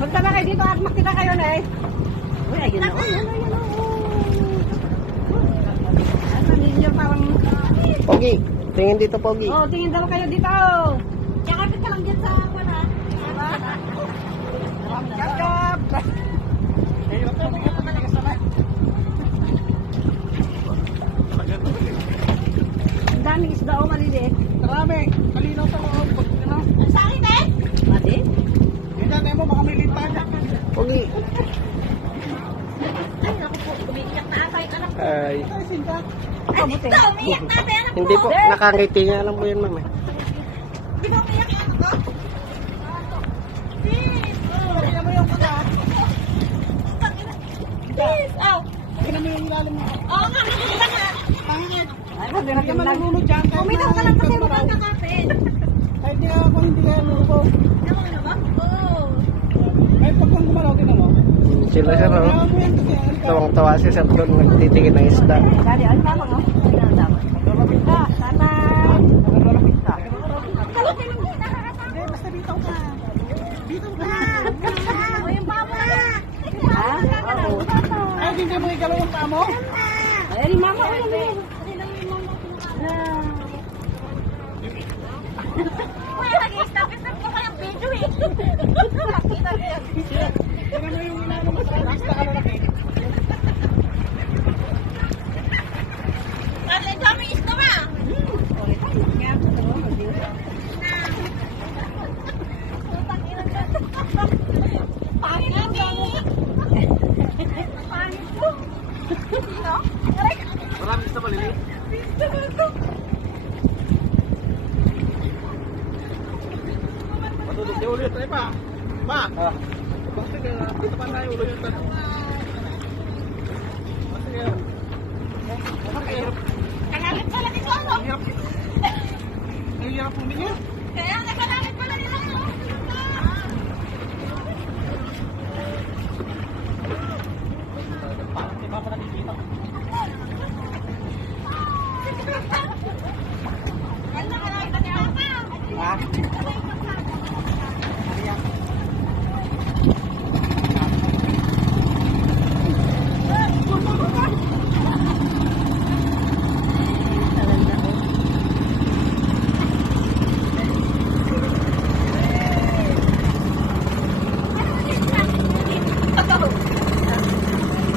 Punta na kayo dito at makita kayo na eh. Uy, ayun na. Ano ninyo parang... Pogi, tingin dito, Pogi. Oh, tingin daw kayo dito. Kakapit ka lang dyan sa wala. Kakap! Ang daming isda o maliliit. Marami. Malinaw sa loob. Sa akin eh? Mati? Hindi natin mo, baka may litan. Pogi. Ay, naku po. Umiiyak na ata yung anak ko. Ay, Ay, sinta. Ay, dito. Umiiyak na ata yung anak ko. hindi po, nakangiti nga lang po yan, ma'am. Di ba umiiyak yung anak ko? Please. Tingnan mo yung mata. Please. Ow. Tingnan mo yung ilalim mo. Oo nga, makikita nga. Pangit. Ay, hindi Hindi ka malulunod dyan. Uminom ka lang kasi wala kakapit. Kahit di ako hindi ka lulubog. Ano na ba? Oo. Kahit pag kung gumalaw, tingnan mo. Sila, sir, oh. Kaya mo yan kasi. Tawang-tawa si sir doon, nagtitingin ng isda. Dali, ang tama nga. Ang tama. Maglulapit ka. Tatay. Maglulapit ka. Kalutin mo. Hindi, basta bitaw ka. Bitaw ka. O yung pamo na. Ha? Oo. Ay, hindi mo igalaw yung pamo? Ay, ni mama. Ay, lang yung mama. Uy, nag-stop-stop ko kayong video eh. Nakita niya. Tingnan mo yung ilalim mo. Basta ka lalaki. Kasi dami isda ba? Pangit lang eh. Pangit po. Sino? Maraming sa maliliit. Matutog niya ulit. Ay pa. Pa. Basta ka. Dito pa tayo ulit. Basta ka. Mahirap. Kanalit pala nito ano? Mahirap po ninyo. Kaya nga kanalit pala nila ano? Di ba pa nakikita? Yan na kanalit pati ako. Ha?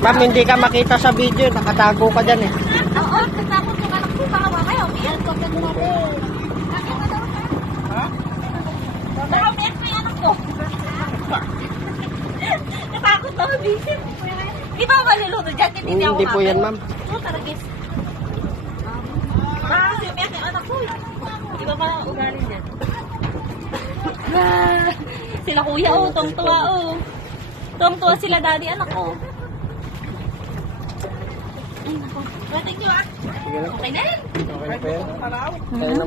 Ma'am, hindi ka makita sa video, nakatago ka dyan eh. Oo, natakot yung anak ko. Baka mamaya umiyak. Ha? Baka umiyak pa yung anak ko. Natakot ako, bisit. Di ba maluluto dyan? Hindi ako Hindi po yan, ma'am. Oo, taragis. Baka kasi umiyak yung anak ko. Di ba parang ugali dyan? Sila kuya, oh. Tuwang-tuwa, oh. Tuwang-tuwa sila daddy, anak ko. Ay, naku. Thank you, ah. Sige lang. Okay na yan. Okay na po yan. Malaw. Kaya na